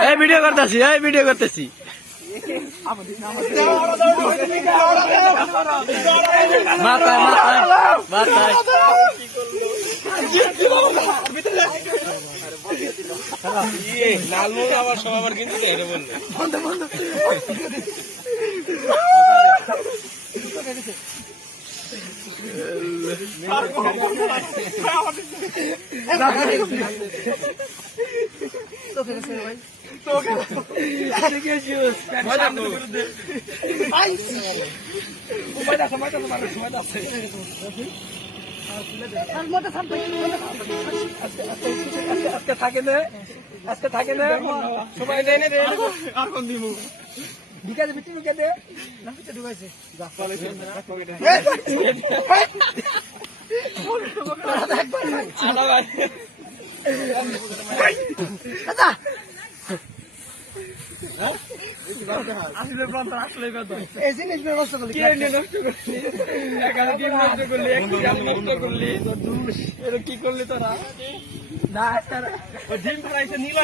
এই ভিডিও করতেছি মাথায় লালু আবার সব আবার কিন্তু বললো আজকে থাকে না সময় দেয় না আর কোন দিব ঢুকাতে বিটি ঢুকাতে না বিটি ঢুকাইছে এই জিনিস নষ্ট করলি কি করলি তোরা জিম ফ্রাইসে নিল